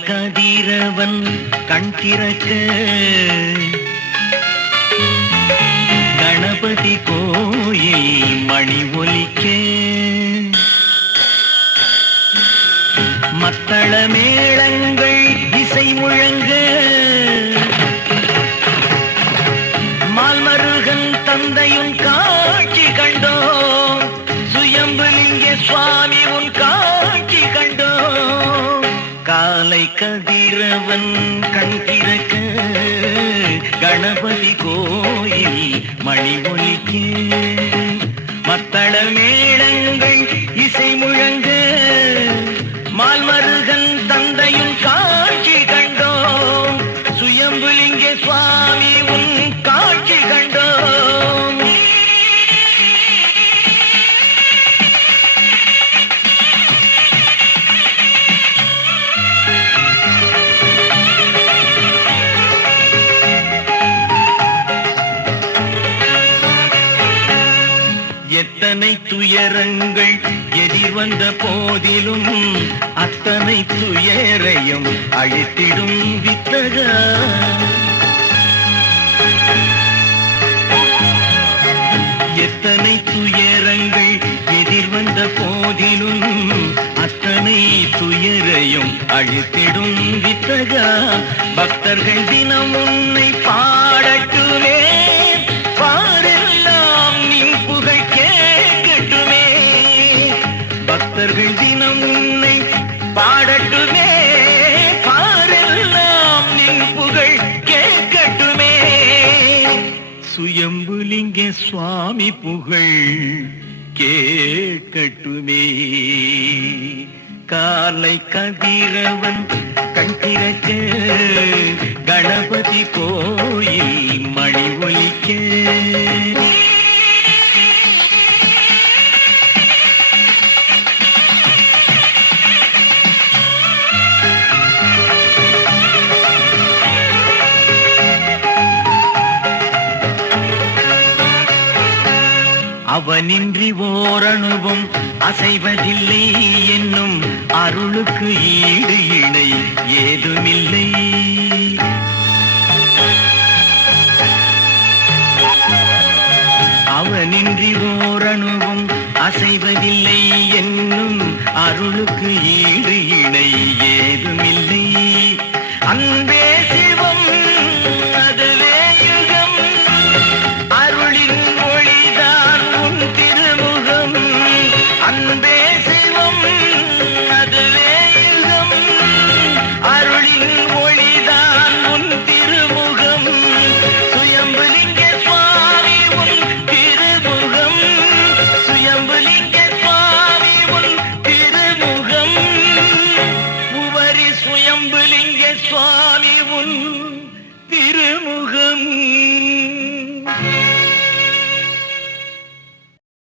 கதிரவன் கண் திறக்க கணபதி கோயில் மணி ஒலிக்க மத்தள மேளங்கள் இசை முழங்க மால்மருகன் தந்தையும் காட்சி கண்டோம் சுயம்புலிங்க சுவாமி உன் காட்சி கண்டோம் காலை கதிரவன் கண் திறக்க கணபதி கோயில் மணி ஒலிக்க மத்தள மேளங்கள் இசை முழங்க மால்மருகன் தந்தையும் காட்சி கண்டோம் சுயம்புலிங்க சுவாமி உன் காட்சி கண்டோம் எத்தனை துயரங்கள் எதிர் வந்த போதிலும் அத்தனை துயரையும் அழித்திடும் வித்தகா எத்தனை துயரங்கள் எதிர் வந்த போதிலும் அத்தனை துயரையும் அழித்திடும் வித்தகா பக்தர்கள் தினம் உன்னை பாடட்டுமே பாரெல்லாம் நின் புகழ் கேட்கட்டுமே பக்தர்கள் தினம் உன்னை பாடட்டுமே பாரெல்லாம் நின் புகழ் கேட்கட்டுமே சுயம்புலிங்க சுவாமி புகழ் கேட்கட்டுமே காலை கதிரவன் கண் திறக்க கணபதி கோயில் மணி ஒலிக்க அவனின்றி ஓரணுவும் அசைவதில்லை என்னும் அருளுக்கு ஈடு இணை ஏதுமில்லை அவனின்றி ஓரணுவும் அசைவதில்லை என்னும் அருளுக்கு ஈடு இணை ஏதுமில்லை அன்பே சிவம் அதுவே யுகம் அருளின் மொழிதான் உன் திருமுகம் அன்பே சிவம் அதுவே யுகம் அருளின் மொழிதான் உன் திருமுகம் சுயம்புலிங்க சுவாமி உன் திருமுகம் சுயம்புலிங்க சுவாமி உன் திருமுகம் உவரி சுயம்புலிங்க சுவாமி உன் திருமுகம்